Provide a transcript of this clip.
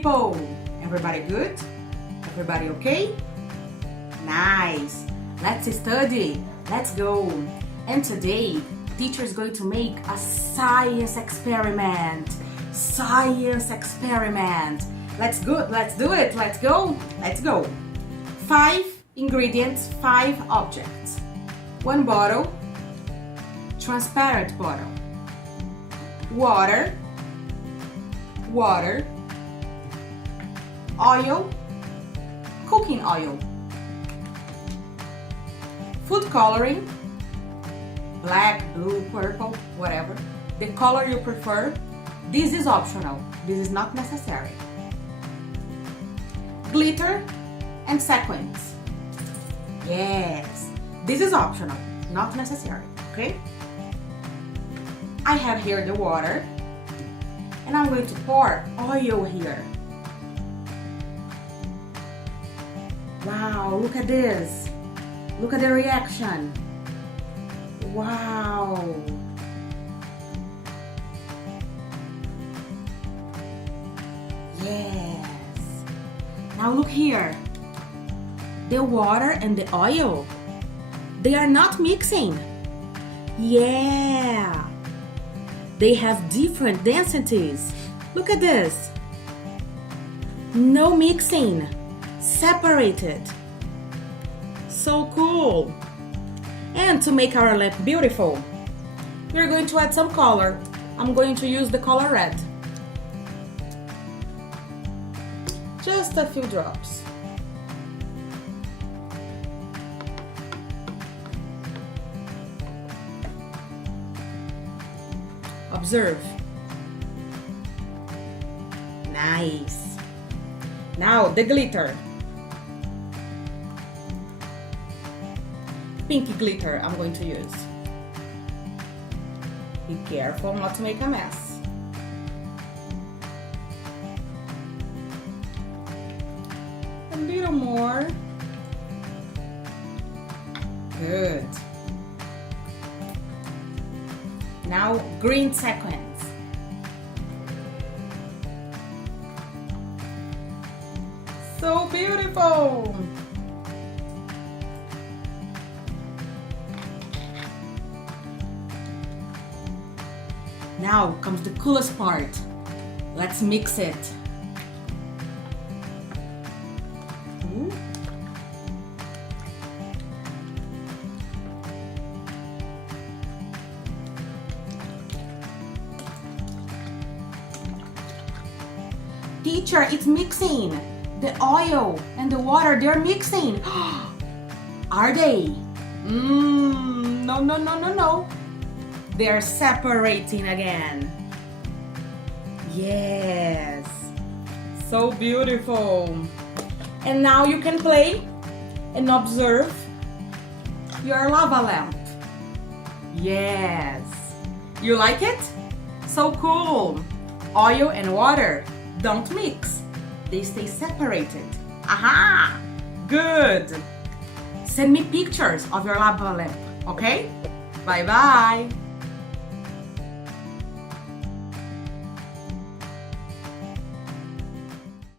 people? Everybody good? Everybody okay? Nice. Let's study. Let's go. And today, teacher is going to make a science experiment. Science experiment. Let's do it. Let's go. Let's go. 5 ingredients, 5 objects. 1 bottle, transparent bottle. Water, oil, cooking oil, food coloring, black, blue, purple, whatever, the color you prefer. This is optional, this is not necessary. Glitter and sequins. Yes, this is optional, not necessary, okay? I have here the water, and I'm going to pour oil here. Wow, look at this. Look at the reaction. Wow. Yes. Now look here. The water and the oil, they are not mixing. Yeah. They have different densities. Look at this. No mixing. Separated. So cool. And to make our lamp beautiful, we're going to add some color. I'm going to use the color red. Just a few drops. Observe. Nice. Now the glitter. Pink glitter I'm going to use. Be careful not to make a mess. A little more. Good. Now green sequins. So beautiful. Now comes the coolest part. Let's mix it. Teacher, it's mixing. The oil and the water, they're mixing. Are they? No. They're separating again. Yes. So beautiful. And now you can play and observe your lava lamp. Yes. You like it? So cool. Oil and water don't mix. They stay separated. Aha! Good. Send me pictures of your lava lamp, okay? Bye-bye.